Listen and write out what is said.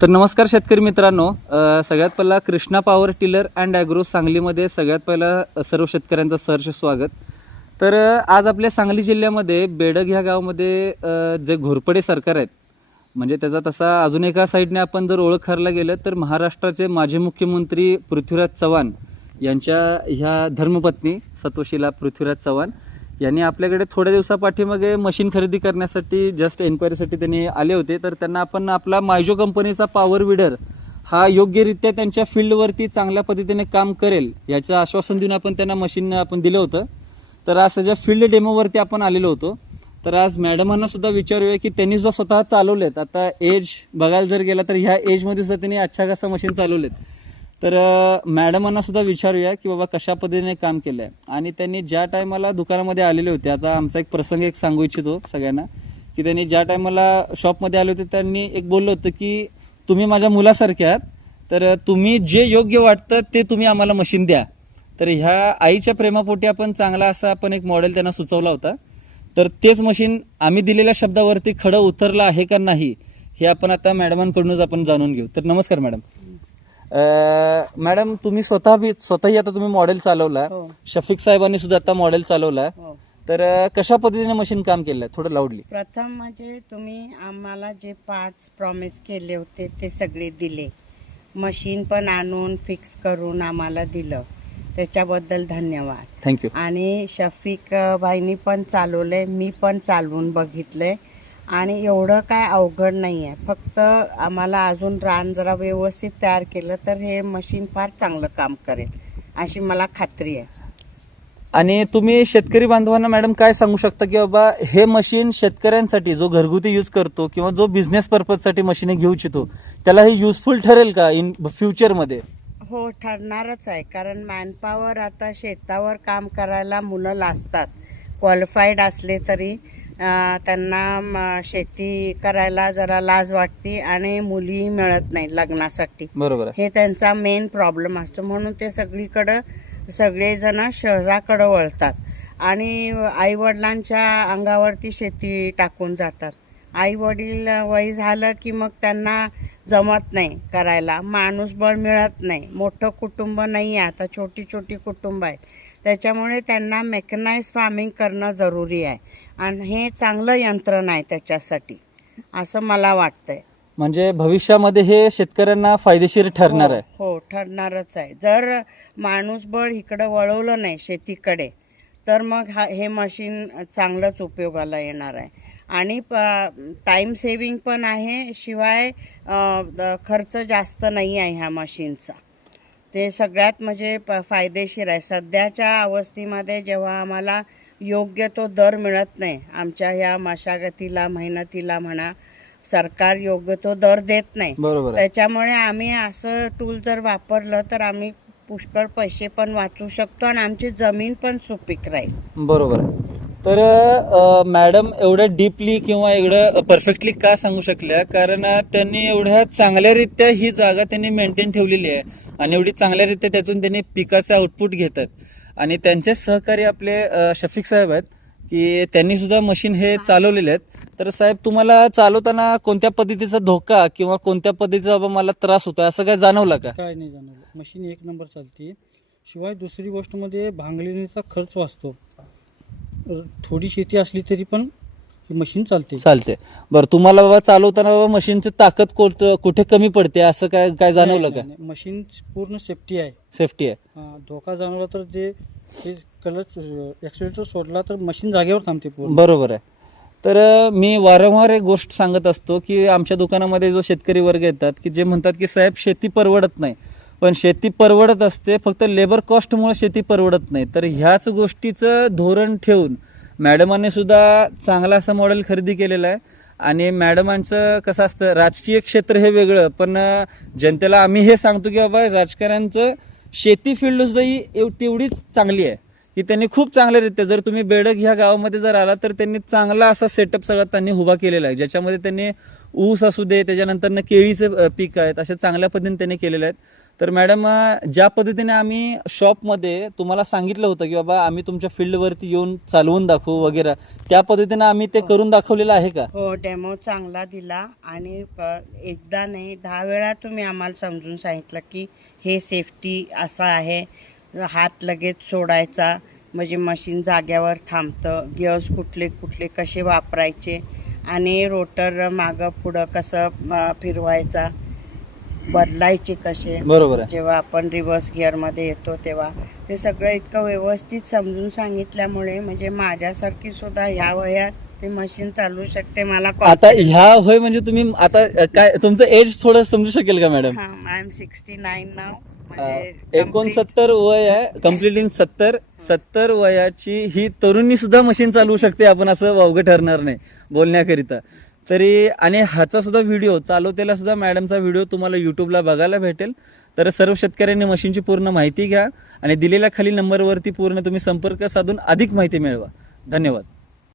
तर नमस्कार शेतकरी मित्रांनो, सगळ्यात पहिला Krishna power tiller and agro सांगलीमध्ये सगळ्यात पहिला सर्व शेतकऱ्यांचं सहर्ष स्वागत. तर आज आपल्या सांगली जिल्ह्यामध्ये बेडग ह्या गावामध्ये जे घोरपडे सरकार आहेत, म्हणजे त्याचा तसा अजून एका साईडने आपण जर ओळखायला गेलं तर महाराष्ट्राचे माजी मुख्यमंत्री पृथ्वीराज चव्हाण यांच्या ह्या धर्मपत्नी सतोशीला पृथ्वीराज चव्हाण यांनी आपल्याकडे थोड्या दिवसापाठीमागे मशीन खरेदी करण्यासाठी जस्ट एन्क्वायरीसाठी त्यांनी आले होते. तर त्यांना आपण आपला मायजो कंपनीचा पॉवर विडर हा योग्यरित्या त्यांच्या फील्डवरती चांगल्या पद्धतीने काम करेल याचं आश्वासन देऊन आपण त्यांना मशीन आपण दिलं होतं. तर आज त्याच्या फील्ड डेमोवरती आपण आलेलो होतो. तर आज मॅडमांना सुद्धा विचारूया की त्यांनी जो स्वतः चालवलेत, आता एज बघायला जर गेला तर ह्या एजमध्ये सुद्धा त्यांनी अच्छा कसं मशीन चालवलेत. तर मॅडमांना सुद्धा विचारूया की बाबा कशा पद्धतीने काम केलं आहे. आणि त्यांनी ज्या टायमाला दुकानामध्ये आलेले होते, आता आमचा एक प्रसंग एक सांगू इच्छितो सगळ्यांना की त्यांनी ज्या टायमाला शॉपमध्ये आले होते त्यांनी एक बोललं होतं की तुम्ही माझ्या मुलासारखे आहात, तर तुम्ही जे योग्य वाटतं ते तुम्ही आम्हाला मशीन द्या. तर ह्या आईच्या प्रेमापोटी आपण चांगला असा आपण एक मॉडेल त्यांना सुचवला होता. तर तेच मशीन आम्ही दिलेल्या शब्दावरती खडं उतरलं आहे का नाही हे आपण आता मॅडमांकडूनच आपण जाणून घेऊ. तर नमस्कार मॅडम. मॅडम, तुम्ही स्वतःही आता तुम्ही मॉडेल चालवला, शफिक साहेबांनी सुद्धा आता मॉडेल चालवला. तर कशा पद्धतीने मशीन काम केलं, थोडं लाऊडली. प्रथम म्हणजे तुम्ही आम्हाला जे पार्ट्स प्रॉमिस केले होते ते सगळे दिले, मशीन पण आणून फिक्स करून आम्हाला दिलं, त्याच्याबद्दल धन्यवाद. थँक्यू. आणि शफिक भाईनी पण चालवले, मी पण चालवून बघितले आणि एवढं काय अवघड नाही आहे. फक्त आम्हाला अजून रान जरा व्यवस्थित तयार केलं तर हे मशीन फार चांगलं काम करेल अशी मला खात्री आहे. आणि तुम्ही शेतकरी बांधवांना मॅडम काय सांगू शकता की बाबा हे मशीन शेतकऱ्यांसाठी जो घरगुती यूज करतो किंवा जो बिझनेस पर्पजसाठी मशीन घेऊ इच्छितो त्याला हे युजफुल ठरेल का इन फ्युचरमध्ये? हो, ठरणारच आहे. कारण मॅनपॉवर आता शेतावर काम करायला मुलं लाजतात, क्वालिफाईड असले तरी त्यांना शेती करायला जरा लाज वाटते आणि मुलीही मिळत नाही लग्नासाठी. बरोबर. हे त्यांचा मेन प्रॉब्लेम असतो. म्हणून ते सगळेजण शहराकडे वळतात आणि आईवडिलांच्या अंगावरती शेती टाकून जातात. आईवडील वय झालं की मग त्यांना जमत नाही करायला, माणूसबळ मिळत नाही, मोठं कुटुंब नाही आहे, आता छोटी छोटी कुटुंब आहेत. त्याच्यामुळे त्यांना मेकनाइज फार्मिंग करणं जरुरी आहे आणि हे चांगलं यंत्रण आहे त्याच्यासाठी असं मला वाटतंय. म्हणजे भविष्यामध्ये हे शेतकऱ्यांना फायदेशीर ठरणार आहे. हो, ठरणारच आहे. जर माणूसबळ इकडं वळवलं नाही शेतीकडे तर मग हे मशीन चांगलंच उपयोगाला येणार आहे. आणि टाईम सेविंग पण आहे, शिवाय खर्च जास्त नाही आहे ह्या मशीनचा. ते सगळ्यात म्हणजे फायदेशीर आहे. सध्याच्या अवस्थेमध्ये जेव्हा आम्हाला योग्य तो दर मिळत नाही, आमच्या ह्या मशागतीला मेहनतीला म्हणा, सरकार योग्य तो दर देत नाही. बरोबर. त्याच्यामुळे आम्ही असं टूल जर वापरलं तर आम्ही पुष्कळ पैसे पण वाचू शकतो आणि आमची जमीन पण सुपीक राहील. बरोबर. तर मॅडम एवढ्या डीपली किंवा एवढं परफेक्टली का सांगू शकल्या, कारण त्यांनी एवढ्या चांगल्यारीत्या ही जागा त्यांनी मेंटेन ठेवलेली आहे आणि एवढी चांगल्यारीत्या त्यातून त्यांनी पिकाचं आउटपुट घेतात. आणि त्यांचे सहकारी आपले शफिक साहेब आहेत की त्यांनी सुद्धा मशीन हे चालवलेले आहेत. तर साहेब, तुम्हाला चालवताना कोणत्या पद्धतीचा धोका किंवा कोणत्या पद्धतीचा बाबा मला त्रास होतो असं काय जाणवलं का? काय नाही जाणवलं. मशीन एक नंबर चालते. शिवाय दुसरी गोष्ट मध्ये भांगलेणीचा खर्च वाचतो. थोडी शेती असली तरी पण मशीन चालते. बरं, तुम्हाला बाबा चालवताना बाबा मशीनची ताकद कुठे कमी पडते असं काय जाणवलं का? मशीन पूर्ण सेफ्टी आहे. सेफ्टी आहे. धोका जाणवला तर जे क्लच ॲक्सिलेटर सोडला तर मशीन जागेवर थांबते पूर्ण. बरोबर आहे. तर मी वारंवार एक गोष्ट सांगत असतो की आमच्या दुकानामध्ये जो शेतकरी वर्ग येतात की जे म्हणतात की साहेब शेती परवडत नाही, पण शेती परवडत असते, फक्त लेबर कॉस्टमुळे शेती परवडत नाही. तर ह्याच गोष्टीचं धोरण ठेवून मॅडमांनी सुद्धा चांगला असं मॉडेल खरेदी केलेलं आहे. आणि मॅडमांचं कसं असतं, राजकीय क्षेत्र हे वेगळं, पण जनतेला आम्ही हे सांगतो की बाबा राजकारण्यांचं शेती फील्ड सुद्धा ही तेवढीच चांगली आहे. की त्यांनी खूप चांगल्यारीत्या, जर तुम्ही बेडग ह्या गावामध्ये जर आला तर त्यांनी चांगला असा सेटअप सगळा त्यांनी उभा केलेला आहे, ज्याच्यामध्ये त्यांनी ऊस असू दे, त्याच्यानंतर केळीचे पीक आहेत, अशा चांगल्या पद्धतीने त्यांनी केलेले आहेत. तर मॅडम, ज्या पद्धतीने आम्ही शॉपमध्ये तुम्हाला सांगितलं होतं की बाबा आम्ही तुमच्या फील्डवरती येऊन चालवून दाखवू वगैरे, त्या पद्धतीने आम्ही ते करून दाखवलेलं आहे का? हो, डेमो चांगला दिला आणि एकदा नाही 10 वेळा तुम्ही आम्हाला समजून सांगितलं की हे सेफ्टी असं आहे, हात लगेच सोडायचा म्हणजे मशीन जाग्यावर थांबतं, गिअर्स कुठले कुठले कसे वापरायचे आणि रोटर मागं पुढं कसं फिरवायचा, बदलायचे कसे बरोबर आहे. जेव्हा आपण रिव्हर्स गिअरमध्ये येतो तेव्हा, ते सगळं इतकं व्यवस्थित समजून सांगितल्यामुळे म्हणजे माझ्यासारखी सुद्धा ह्या वयात ते मशीन चालवू शकते. मला आता ह्या होय म्हणजे तुम्ही आता काय तुमचं एज थोडं समजू शकेल का मॅडम? आय एम 69 नाव. 69 वय आहे, कम्प्लिटिंग 70 वयाची ही तरुणी सुद्धा मशीन चालवू शकते, आपण असं वावगं ठरणार नाही बोलण्याकरिता तरी. आणि ह्याचा सुद्धा व्हिडिओ चालवतेला सुद्धा मॅडमचा व्हिडिओ तुम्हाला यूट्यूबला बघायला भेटेल. तर सर्व शेतकऱ्यांनी मशीनची पूर्ण माहिती घ्या आणि दिलेल्या खाली नंबरवरती पूर्ण तुम्ही संपर्क साधून अधिक माहिती मिळवा. धन्यवाद.